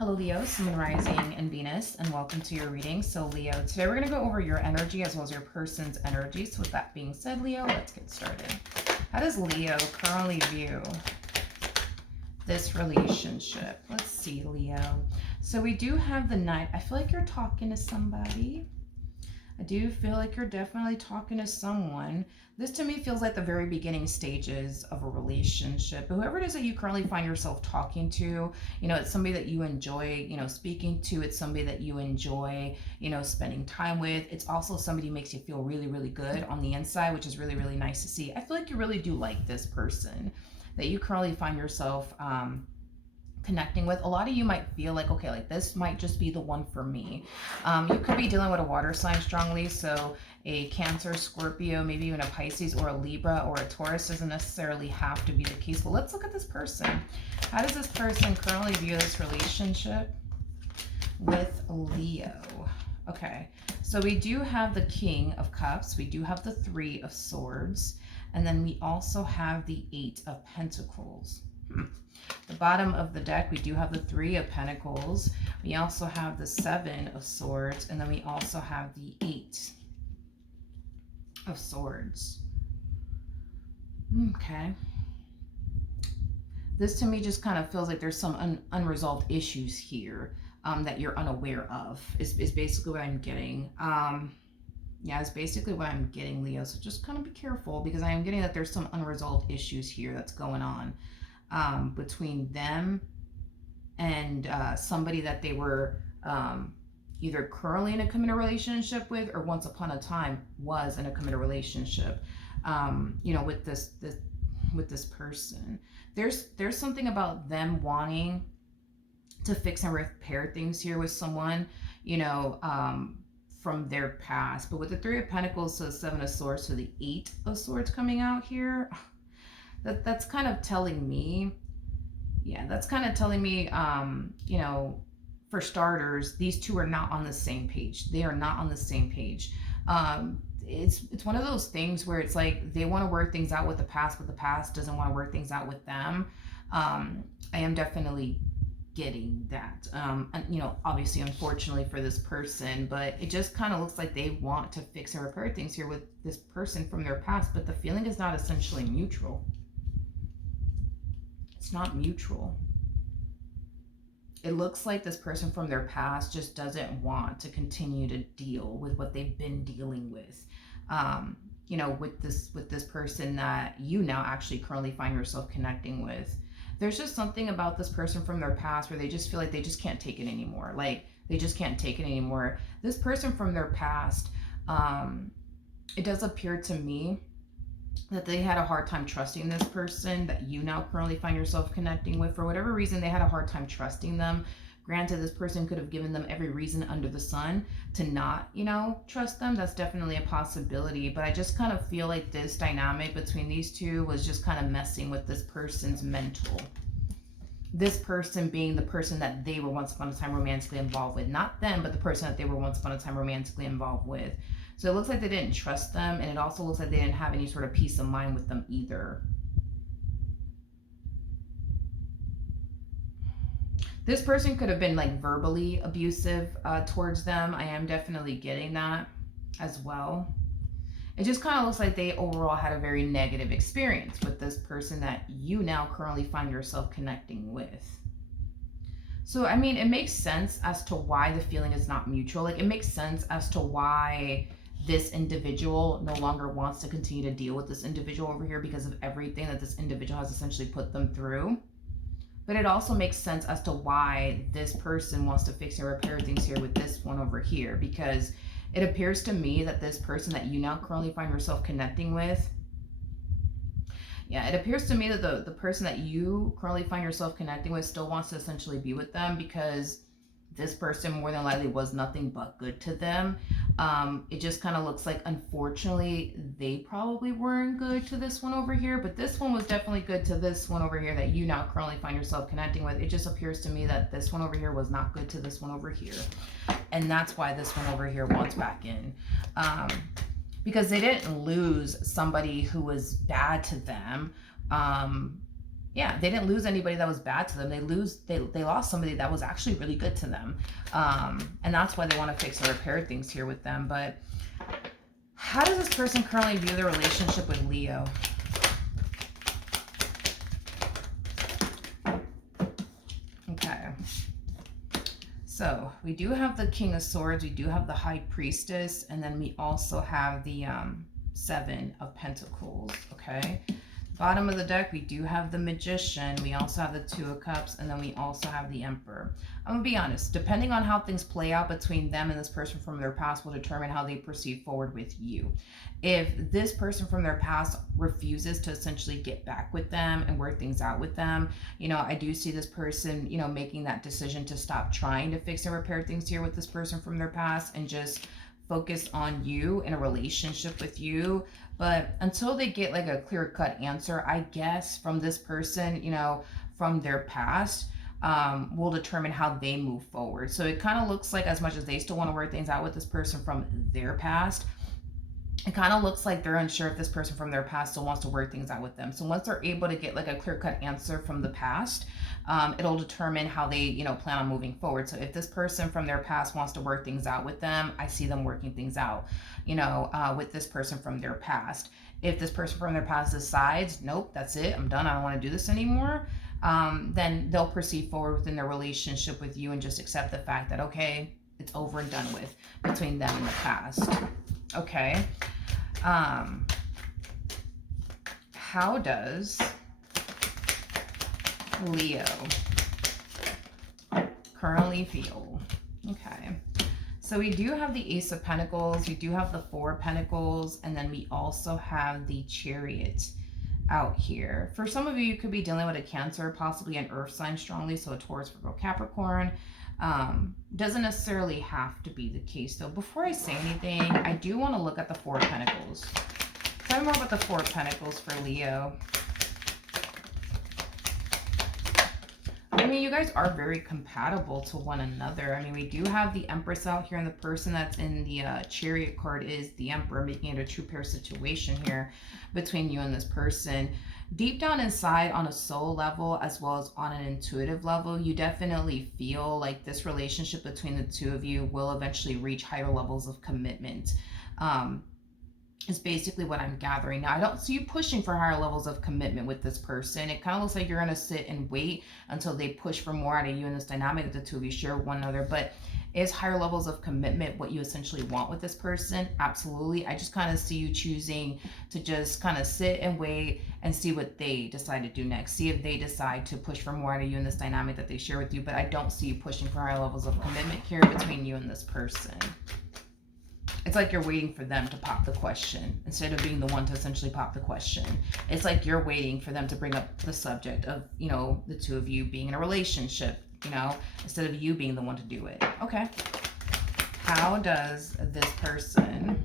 Hello, Leo, Sun, Rising, and Venus, and welcome to your reading. So, Leo, today we're going to go over your energy as well as your person's energy. So, with that being said, Leo, let's get started. How does Leo currently view this relationship? Let's see, Leo. So, we do have the Knight. I feel like you're talking to somebody. I do feel like you're definitely talking to someone. This to me feels like the very beginning stages of a relationship. Whoever it is that you currently find yourself talking to, it's somebody that you enjoy, speaking to. It's somebody that you enjoy, spending time with. It's also somebody who makes you feel really, really good on the inside, which is really, really nice to see. I feel like you really do like this person that you currently find yourself connecting with. A lot of you might feel like, okay, like this might just be the one for me. You could be dealing with a water sign strongly, so a Cancer, Scorpio, maybe even a Pisces or a Libra or a Taurus. Doesn't necessarily have to be the case, but let's look at this person. How does this person currently view this relationship with Leo? Okay, so we do have the King of Cups, we do have the Three of Swords, and then we also have the Eight of Pentacles. The bottom of the deck, we do have the Three of Pentacles. We also have the Seven of Swords. And then we also have the Eight of Swords. Okay. This to me just kind of feels like there's some unresolved issues here that you're unaware of, is basically what I'm getting. Yeah, it's basically what I'm getting, Leo. So just kind of be careful, because I am getting that there's some unresolved issues here that's going on. Between them and somebody that they were either currently in a committed relationship with, or once upon a time was in a committed relationship. With this person, there's something about them wanting to fix and repair things here with someone, from their past. But with the Three of Pentacles to the Seven of Swords to the Eight of Swords coming out here, that's kind of telling me, for starters, these two are not on the same page. They are not on the same page. It's one of those things where it's like they want to work things out with the past, but the past doesn't want to work things out with them. I am definitely getting that. And obviously, unfortunately for this person, but it just kind of looks like they want to fix and repair things here with this person from their past, but the feeling is not essentially mutual. It's not mutual. It looks like this person from their past just doesn't want to continue to deal with what they've been dealing with. With this person that you now actually currently find yourself connecting with. There's just something about this person from their past where they just feel like they just can't take it anymore. Like they just can't take it anymore. This person from their past, it does appear to me that they had a hard time trusting this person that you now currently find yourself connecting with. For whatever reason, they had a hard time trusting them. Granted, this person could have given them every reason under the sun to not, trust them. That's definitely a possibility. But I just kind of feel like this dynamic between these two was just kind of messing with this person's mental. This person being the person that they were once upon a time romantically involved with. Not them, but the person that they were once upon a time romantically involved with. So it looks like they didn't trust them, and it also looks like they didn't have any sort of peace of mind with them either. This person could have been like verbally abusive towards them. I am definitely getting that as well. It just kind of looks like they overall had a very negative experience with this person that you now currently find yourself connecting with. So, I mean, it makes sense as to why the feeling is not mutual. Like, it makes sense as to why this individual no longer wants to continue to deal with this individual over here because of everything that this individual has essentially put them through. But it also makes sense as to why this person wants to fix and repair things here with this one over here, because it appears to me that this person that you now currently find yourself connecting with, it appears to me that the person that you currently find yourself connecting with still wants to essentially be with them, because this person more than likely was nothing but good to them. It just kind of looks like, unfortunately, they probably weren't good to this one over here, but this one was definitely good to this one over here that you now currently find yourself connecting with. It just appears to me that this one over here was not good to this one over here. And that's why this one over here wants back in. Because they didn't lose somebody who was bad to them. Yeah, they didn't lose anybody that was bad to them. They lost somebody that was actually really good to them. And that's why they want to fix and repair things here with them. But how does this person currently view their relationship with Leo? Okay. So we do have the King of Swords, we do have the High Priestess, and then we also have the Seven of Pentacles, okay? Bottom of the deck, we do have the Magician, we also have the Two of Cups, and then we also have the Emperor. I'm gonna be honest, depending on how things play out between them and this person from their past will determine how they proceed forward with you. If this person from their past refuses to essentially get back with them and work things out with them, you know, I do see this person, you know, making that decision to stop trying to fix and repair things here with this person from their past and just focus on you in a relationship with you. But until they get like a clear-cut answer, I guess, from this person, you know, from their past, will determine how they move forward. So it kind of looks like, as much as they still want to work things out with this person from their past, it kind of looks like they're unsure if this person from their past still wants to work things out with them. So once they're able to get like a clear-cut answer from the past, it'll determine how they, you know, plan on moving forward. So if this person from their past wants to work things out with them, I see them working things out, you know, with this person from their past. If this person from their past decides, nope, that's it, I'm done, I don't want to do this anymore, then they'll proceed forward within their relationship with you and just accept the fact that, okay, it's over and done with between them and the past. Okay. How does Leo currently feel? Okay. So we do have the Ace of Pentacles, we do have the Four of Pentacles, and then we also have the Chariot out here. For some of you, you could be dealing with a Cancer, possibly an Earth sign strongly, so a Taurus, Virgo, Capricorn. Doesn't necessarily have to be the case though. Before I say anything, I do want to look at the Four of Pentacles. Tell me more about the Four of Pentacles for Leo. I mean, you guys are very compatible to one another. I mean, we do have the Empress out here, and the person that's in the Chariot card is the Emperor, making it a true pair situation here between you and this person. Deep down inside, on a soul level as well as on an intuitive level, you definitely feel like this relationship between the two of you will eventually reach higher levels of commitment. Is basically what I'm gathering. Now, I don't see you pushing for higher levels of commitment with this person. It kind of looks like you're going to sit and wait until they push for more out of you in this dynamic that the two of you share with one another. But is higher levels of commitment what you essentially want with this person? Absolutely. I just kind of see you choosing to just kind of sit and wait and see what they decide to do next. See if they decide to push for more out of you in this dynamic that they share with you. But I don't see you pushing for higher levels of commitment here between you and this person. It's like you're waiting for them to pop the question instead of being the one to essentially pop the question. It's like you're waiting for them to bring up the subject of, you know, the two of you being in a relationship, you know, instead of you being the one to do it. Okay. How does this person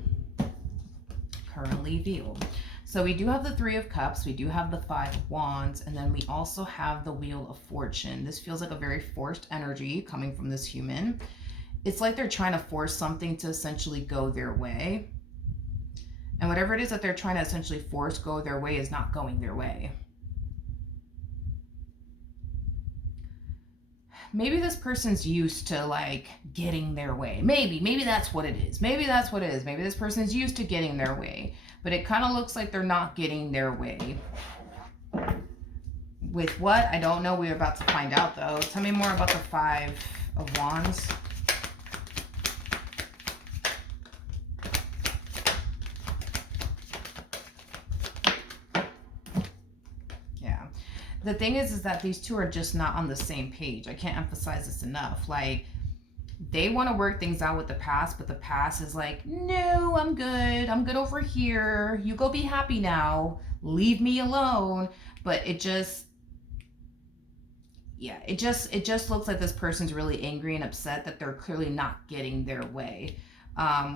currently feel? So we do have the Three of Cups, we do have the Five of Wands, and then we also have the Wheel of Fortune. This feels like a very forced energy coming from this human. It's like they're trying to force something to essentially go their way. And whatever it is that they're trying to essentially force go their way is not going their way. Maybe this person's used to like getting their way. Maybe that's what it is. Maybe that's what it is. Maybe this person's used to getting their way. But it kind of looks like they're not getting their way. With what? I don't know. We're about to find out though. Tell me more about the Five of Wands. The thing is that these two are just not on the same page. I can't emphasize this enough. Like, they want to work things out with the past, but the past is like, no, I'm good. I'm good over here. You go be happy now. Leave me alone. But it just, yeah, it just looks like this person's really angry and upset that they're clearly not getting their way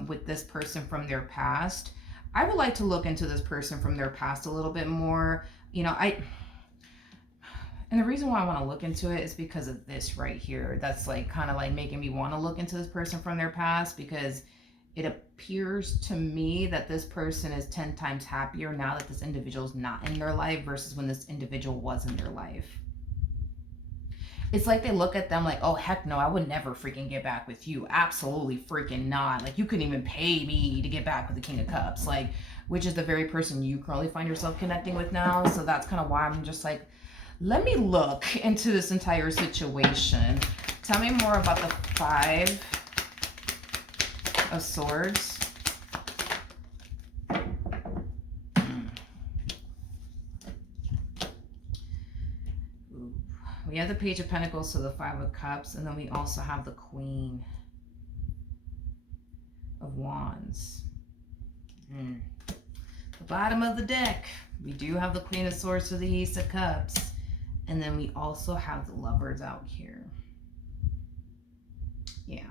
with this person from their past. I would like to look into this person from their past a little bit more. You know, and the reason why I want to look into it is because of this right here. That's like kind of like making me want to look into this person from their past, because it appears to me that this person is 10 times happier now that this individual is not in their life versus when this individual was in their life. It's like they look at them like, oh, heck no, I would never freaking get back with you. Absolutely freaking not. Like, you couldn't even pay me to get back with the King of Cups. Like, which is the very person you currently find yourself connecting with now. So that's kind of why I'm just like, let me look into this entire situation. Tell me more about the Five of Swords. We have the Page of Pentacles, so the Five of Cups, and then we also have the Queen of Wands. The bottom of the deck, we do have the Queen of Swords to the Ace of Cups, and then we also have the Lovers out here. Yeah.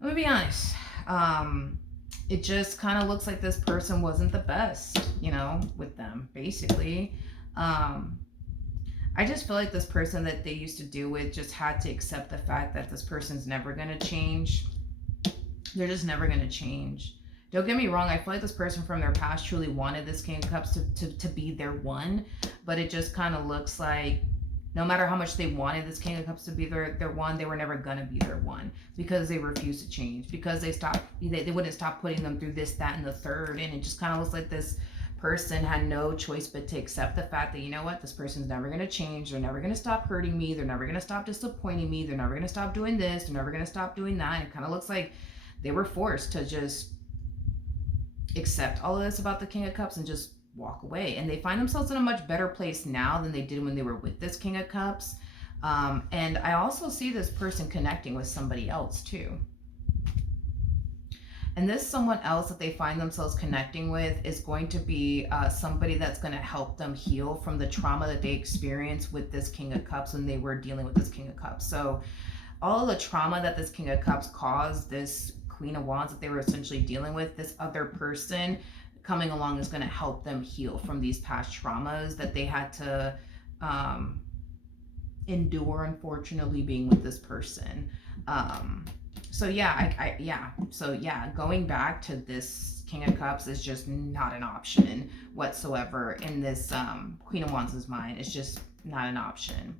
I'm gonna be honest. It just kind of looks like this person wasn't the best, you know, with them, basically. I just feel like this person that they used to deal with just had to accept the fact that this person's never going to change. They're just never going to change. Don't get me wrong. I feel like this person from their past truly wanted this King of Cups to be their one. But it just kind of looks like no matter how much they wanted this King of Cups to be their one, they were never going to be their one. Because they refused to change. Because they wouldn't stop putting them through this, that, and the third. And it just kind of looks like this person had no choice but to accept the fact that, you know what, this person's never going to change. They're never going to stop hurting me. They're never going to stop disappointing me. They're never going to stop doing this. They're never going to stop doing that. And it kind of looks like they were forced to just accept all of this about the King of Cups and just walk away. And they find themselves in a much better place now than they did when they were with this King of Cups. And I also see this person connecting with somebody else too. And this someone else that they find themselves connecting with is going to be somebody that's going to help them heal from the trauma that they experienced with this King of Cups when they were dealing with this King of Cups. So all of the trauma that this King of Cups caused this Queen of Wands that they were essentially dealing with, this other person coming along is going to help them heal from these past traumas that they had to endure, unfortunately, being with this person. So yeah, going back to this King of Cups is just not an option whatsoever in this Queen of Wands' mind. It's just not an option.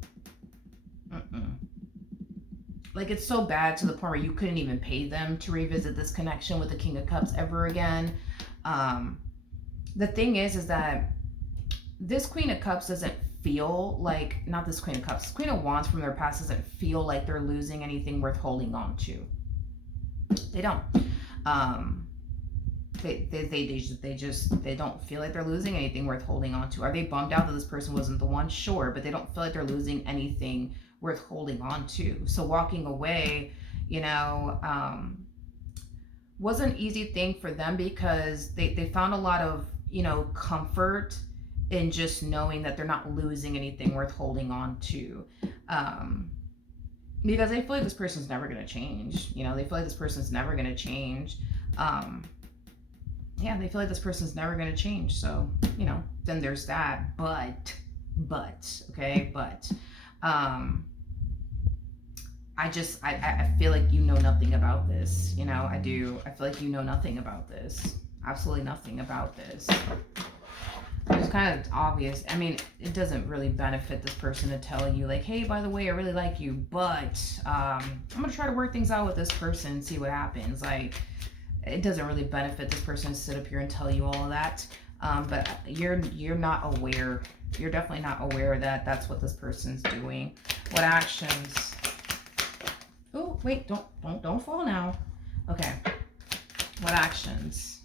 Like, it's so bad to the point where you couldn't even pay them to revisit this connection with the King of Cups ever again. The thing is that this Queen of Cups doesn't feel like, not this Queen of Cups, Queen of Wands from their past doesn't feel like they're losing anything worth holding on to. They don't. They don't feel like they're losing anything worth holding on to. Are they bummed out that this person wasn't the one? Sure, but they don't feel like they're losing anything worth holding on to. So walking away, you know, was an easy thing for them because they found a lot of, you know, comfort in just knowing that they're not losing anything worth holding on to. Because they feel like this person's never going to change. You know, they feel like this person's never going to change. Yeah, they feel like this person's never going to change. So, you know, then there's that. But, I feel like you know nothing about this. You know, I do. I feel like you know nothing about this. Absolutely nothing about this. It's kind of obvious. I mean, it doesn't really benefit this person to tell you, like, hey, by the way, I really like you, but I'm going to try to work things out with this person and see what happens. Like, it doesn't really benefit this person to sit up here and tell you all of that. But you're not aware. You're definitely not aware that that's what this person's doing. What actions? Oh, wait, don't fall now. Okay. What actions?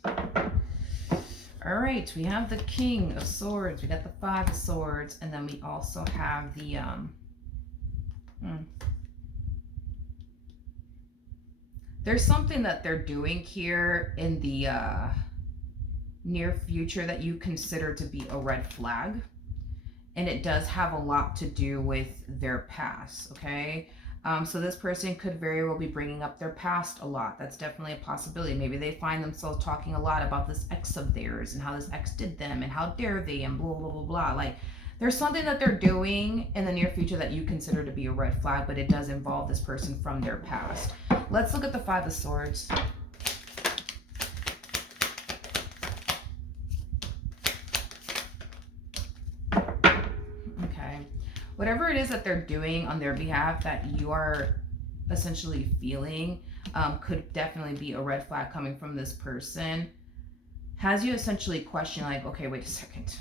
All right, we have the King of Swords, we got the Five of Swords, and then we also have the there's something that they're doing here in the near future that you consider to be a red flag, and it does have a lot to do with their past, okay? So this person could very well be bringing up their past a lot. That's definitely a possibility. Maybe they find themselves talking a lot about this ex of theirs and how this ex did them and how dare they and blah, blah, blah, blah. Like, there's something that they're doing in the near future that you consider to be a red flag, but it does involve this person from their past. Let's look at the Five of Swords. Okay. Whatever it is that they're doing on their behalf that you are essentially feeling could definitely be a red flag coming from this person. Has you essentially question like, okay, wait a second.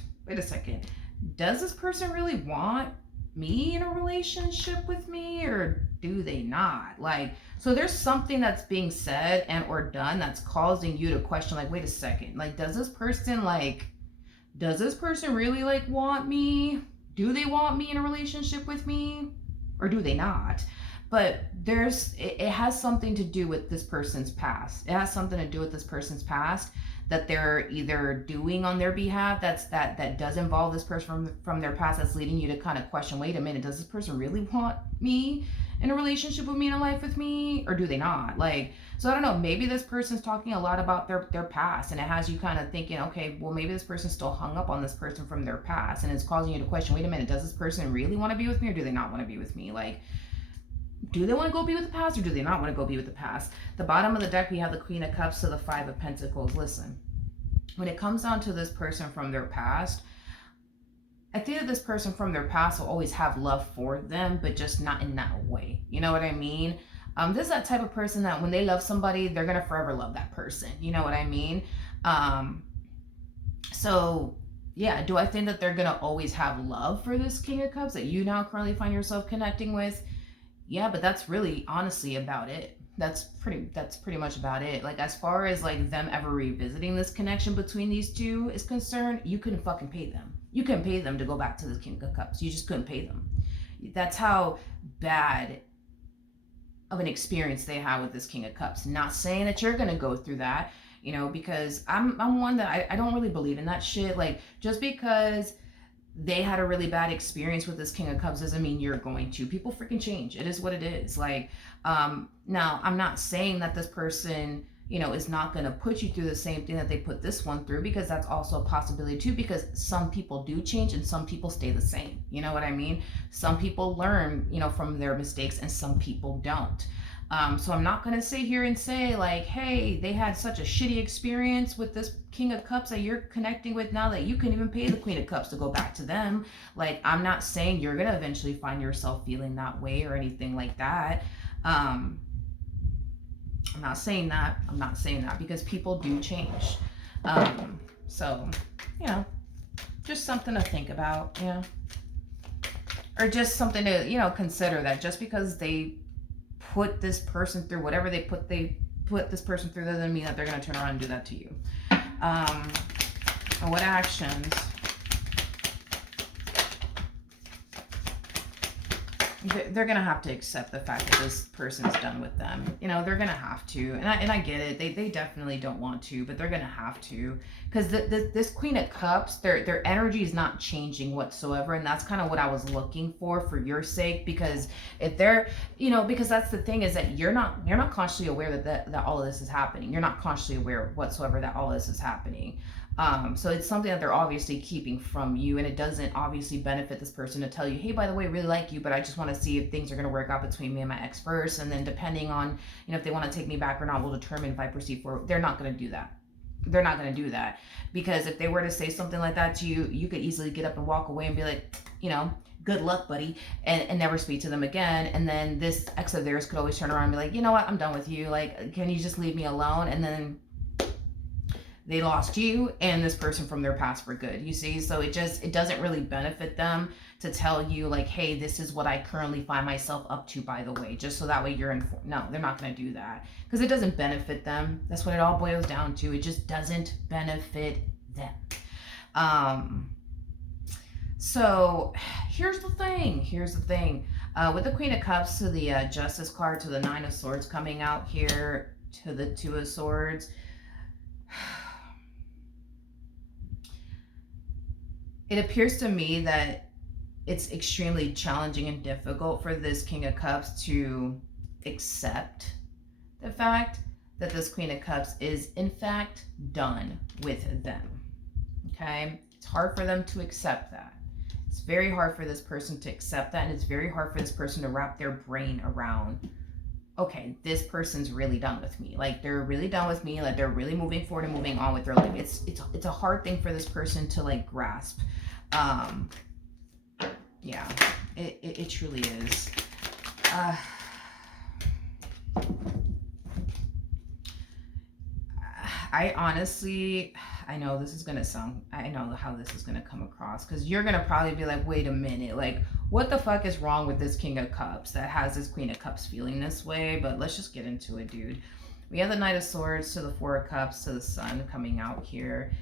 Does this person really want me in a relationship with me, or do they not? Like, so there's something that's being said and or done that's causing you to question like, wait a second, like, does this person really like want me? Do they want me in a relationship with me, or do they not? But it has something to do with this person's past. It has something to do with this person's past that they're either doing on their behalf that does involve this person from their past, that's leading you to kind of question, wait a minute, does this person really want me in a relationship with me, in a life with me, or do they not? Like, so I don't know, maybe this person's talking a lot about their past, and it has you kind of thinking, okay, well, maybe this person's still hung up on this person from their past, and it's causing you to question, wait a minute, does this person really want to be with me, or do they not want to be with me? Like, do they want to go be with the past, or do they not want to go be with the past? The bottom of the deck, we have the Queen of Cups to the Five of Pentacles. Listen, when it comes down to this person from their past, I think that this person from their past will always have love for them, but just not in that way. You know what I mean? This is that type of person that when they love somebody, they're going to forever love that person. You know what I mean? So yeah, do I think that they're going to always have love for this King of Cups that you now currently find yourself connecting with? Yeah, but that's really honestly about it. That's pretty much about it. Like, as far as like them ever revisiting this connection between these two is concerned, you couldn't fucking pay them. You couldn't pay them to go back to the King of Cups. You just couldn't pay them. That's how bad of an experience they had with this King of Cups. Not saying that you're gonna go through that, you know, because I'm one that I don't really believe in that shit. Like, just because they had a really bad experience with this King of Cups doesn't mean you're going to. People freaking change. It is what it is. Like, now I'm not saying that this person, you know, is not going to put you through the same thing that they put this one through, because that's also a possibility too, because some people do change and some people stay the same. You know what I mean? Some people learn, you know, from their mistakes, and some people don't. So I'm not going to sit here and say like, hey, they had such a shitty experience with this King of Cups that you're connecting with now that you couldn't even pay the Queen of Cups to go back to them. Like, I'm not saying you're going to eventually find yourself feeling that way or anything like that. I'm not saying that. I'm not saying that, because people do change. So, you know, just something to think about, you know, or just something to, you know, consider, that just because they put this person through whatever they put this person through, doesn't mean that they're going to turn around and do that to you. What actions they're going to have to accept the fact that this person's done with them. You know, they're going to have to, and I get it. They definitely don't want to, but they're going to have to, because this Queen of Cups, their energy is not changing whatsoever, and that's kind of what I was looking for your sake, because if they're, you know, because that's the thing, is that you're not consciously aware that all of this is happening. You're not consciously aware whatsoever that all of this is happening. So it's something that they're obviously keeping from you, and it doesn't obviously benefit this person to tell you, hey, by the way, I really like you, but I just want to see if things are going to work out between me and my ex first, and then depending on, you know, if they want to take me back or not, will determine if I proceed forward. They're not going to do that. They're not going to do that, because if they were to say something like that to you, you could easily get up and walk away and be like, you know, good luck, buddy, and never speak to them again. And then this ex of theirs could always turn around and be like, you know what, I'm done with you. Like, can you just leave me alone? And then they lost you and this person from their past for good, you see? So it doesn't really benefit them to tell you like, hey, this is what I currently find myself up to, by the way, just so that way you're informed. No, they're not going to do that, because it doesn't benefit them. That's what it all boils down to. It just doesn't benefit them. So here's the thing. With the Queen of Cups to the Justice card to the Nine of Swords coming out here to the Two of Swords, it appears to me that it's extremely challenging and difficult for this King of Cups to accept the fact that this Queen of Cups is in fact done with them. Okay? It's hard for them to accept that. It's very hard for this person to accept that, and it's very hard for this person to wrap their brain around okay, this person's really done with me. Like they're really done with me. Like they're really moving forward and moving on with their life. It's a hard thing for this person to like grasp. Um, yeah, it truly is. I honestly, I know this is gonna sound, I know how this is gonna come across, because you're gonna probably be like, wait a minute, like, what the fuck is wrong with this King of Cups that has this Queen of Cups feeling this way? But let's just get into it, dude. We have the Knight of Swords to the Four of Cups to the Sun coming out here.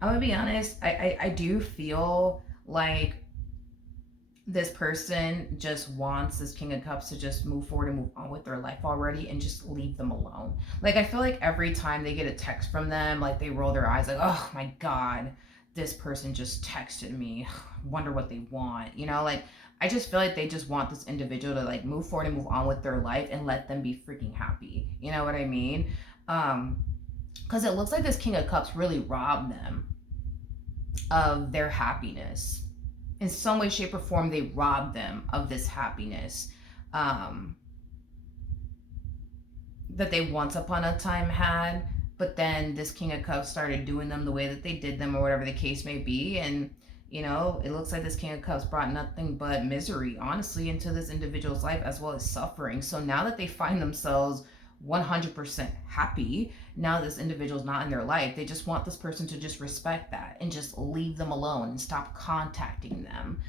I'm gonna be honest, I do feel like this person just wants this King of Cups to just move forward and move on with their life already and just leave them alone. Like, I feel like every time they get a text from them, like, they roll their eyes like, oh my God, this person just texted me. Wonder what they want. You know, like, I just feel like they just want this individual to, like, move forward and move on with their life and let them be freaking happy. You know what I mean? Because it looks like this King of Cups really robbed them of their happiness. In some way, shape, or form, they robbed them of this happiness that they once upon a time had. But then this King of Cups started doing them the way that they did them, or whatever the case may be. And, you know, it looks like this King of Cups brought nothing but misery, honestly, into this individual's life, as well as suffering. So now that they find themselves 100% happy, now this individual's not in their life, they just want this person to just respect that and just leave them alone and stop contacting them.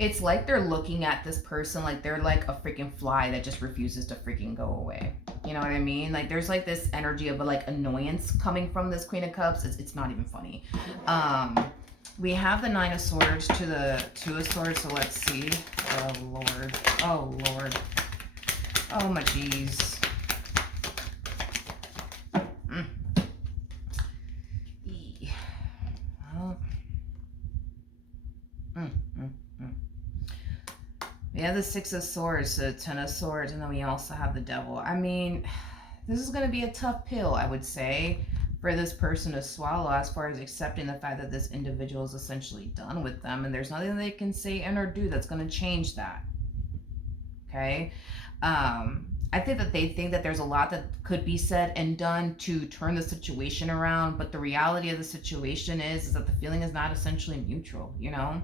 It's like they're looking at this person like they're like a freaking fly that just refuses to freaking go away. You know what I mean? Like there's like this energy of like annoyance coming from this Queen of Cups. It's not even funny. We have the Nine of Swords to the Two of Swords, so let's see. Oh, Lord. Oh, Lord. Oh, my jeez. We have the Six of Swords, the Ten of Swords, and then we also have the Devil. I mean, this is going to be a tough pill, I would say, for this person to swallow, as far as accepting the fact that this individual is essentially done with them, and there's nothing they can say and or do that's going to change that. Okay? I think that they think that there's a lot that could be said and done to turn the situation around, but the reality of the situation is that the feeling is not essentially mutual, you know?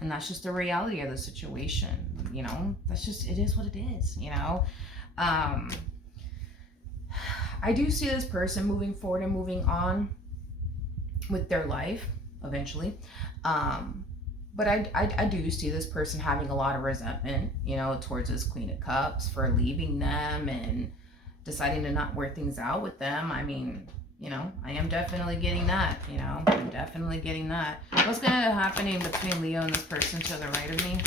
And that's just the reality of the situation, you know? That's just, it is what it is, you know? I do see this person moving forward and moving on with their life eventually. But I do see this person having a lot of resentment, you know, towards this Queen of Cups for leaving them and deciding to not work things out with them. I mean, you know, I am definitely getting that, you know. I'm definitely getting that. What's going to happen between Leo and this person to the right of me?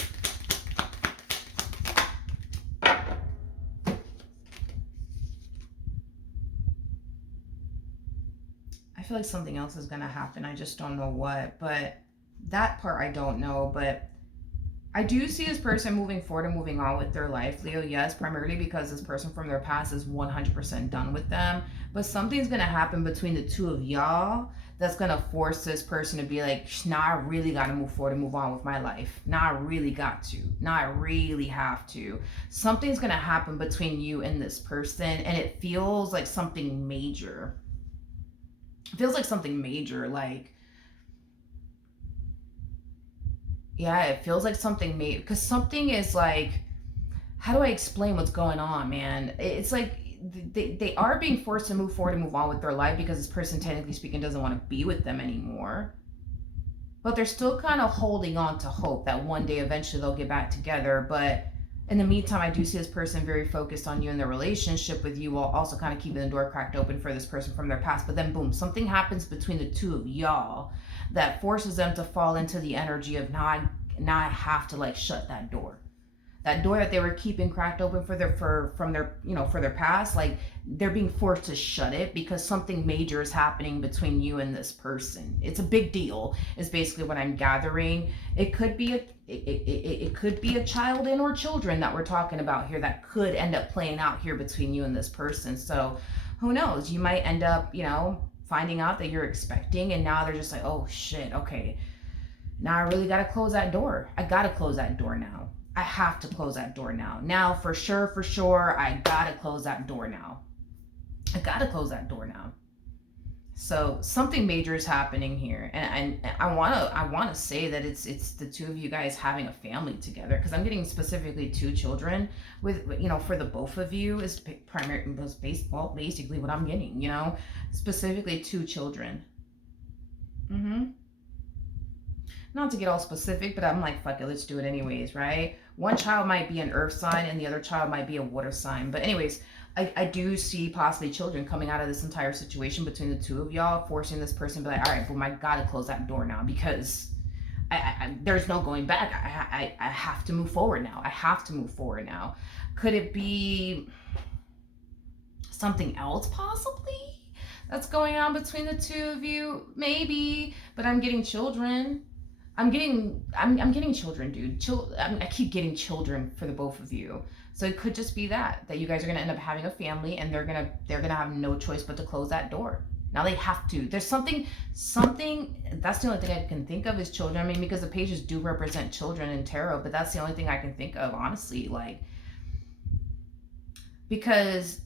I feel like something else is going to happen. I just don't know what. But that part I don't know. But I do see this person moving forward and moving on with their life, Leo. Yes, primarily because this person from their past is 100% done with them. But something's going to happen between the two of y'all that's going to force this person to be like, nah, I really got to move forward and move on with my life. Nah, I really got to. Nah, I really have to. Something's going to happen between you and this person, and it feels like something major. It feels like something major, like, yeah, it feels like something major, because something is like, how do I explain what's going on, man? It's like they are being forced to move forward and move on with their life because this person, technically speaking, doesn't want to be with them anymore. But they're still kind of holding on to hope that one day eventually they'll get back together. But in the meantime, I do see this person very focused on you and their relationship with you, while also kind of keeping the door cracked open for this person from their past. But then boom, something happens between the two of y'all that forces them to fall into the energy of now I have to like shut that door. That door that they were keeping cracked open for their past, like they're being forced to shut it because something major is happening between you and this person. It's a big deal, is basically what I'm gathering. It could be it could be a child and or children that we're talking about here that could end up playing out here between you and this person. So who knows? You might end up, you know, finding out that you're expecting, and now they're just like, oh shit, okay. Now I really got to close that door. I got to close that door now. I have to close that door now. Now, for sure, I got to close that door now. I got to close that door now. So something major is happening here, and I want to say that it's the two of you guys having a family together, because I'm getting specifically two children with, you know, for the both of you is basically what I'm getting, you know, specifically two children. Not to get all specific, but I'm like, fuck it, let's do it anyways, right? One child might be an earth sign and the other child might be a water sign, but anyways, I do see possibly children coming out of this entire situation between the two of y'all, forcing this person to be like, all right, boom, I gotta close that door now, because there's no going back. I have to move forward now. I have to move forward now. Could it be something else possibly that's going on between the two of you? Maybe, but I'm getting children. I'm getting children, dude. I keep getting children for the both of you. So it could just be that you guys are gonna end up having a family, and they're gonna have no choice but to close that door. Now they have to. There's something. That's the only thing I can think of is children. I mean, because the pages do represent children in tarot, but that's the only thing I can think of, honestly. Like, because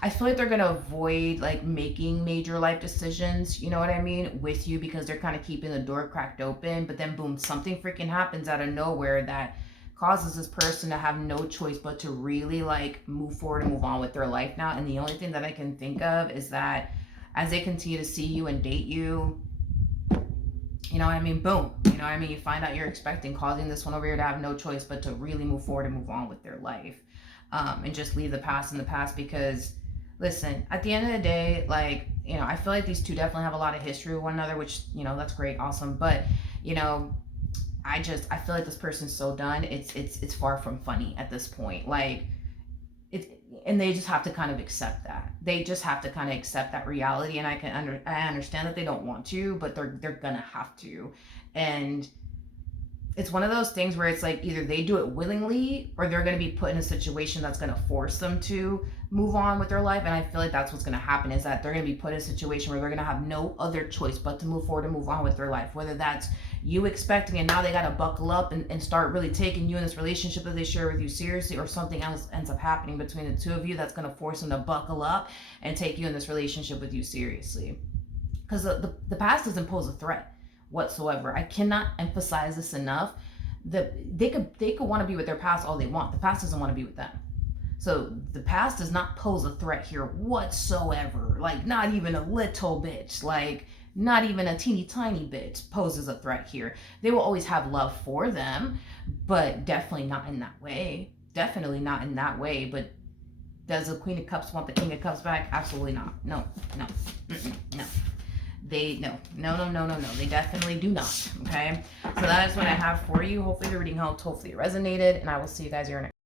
I feel like they're gonna avoid like making major life decisions, you know what I mean, with you, because they're kind of keeping the door cracked open. But then boom, something freaking happens out of nowhere that causes this person to have no choice but to really like move forward and move on with their life now. And the only thing that I can think of is that as they continue to see you and date you, you know what I mean, boom, you know what I mean, you find out you're expecting, causing this one over here to have no choice but to really move forward and move on with their life, and just leave the past in the past. Because listen, at the end of the day, like, you know, I feel like these two definitely have a lot of history with one another, which, you know, that's great, awesome. But, you know, I feel like this person's so done. It's far from funny at this point. Like, and they just have to kind of accept that. They just have to kind of accept that reality. And I understand that they don't want to, but they're gonna have to. And it's one of those things where it's like either they do it willingly or they're going to be put in a situation that's going to force them to move on with their life. And I feel like that's what's going to happen, is that they're going to be put in a situation where they're going to have no other choice but to move forward and move on with their life. Whether that's you expecting and now they got to buckle up and start really taking you in this relationship that they share with you seriously, or something else ends up happening between the two of you that's going to force them to buckle up and take you in this relationship with you seriously. Because the past doesn't pose a threat whatsoever. I cannot emphasize this enough. They could want to be with their past all they want. The past doesn't want to be with them. So the past does not pose a threat here whatsoever. Like, not even a little bit. Like, not even a teeny tiny bit poses a threat here. They will always have love for them, but definitely not in that way. Definitely not in that way. But does the Queen of Cups want the King of Cups back? Absolutely not. No. No. No. They definitely do not. Okay. So that is what I have for you. Hopefully the reading helped. Hopefully it resonated. And I will see you guys here next.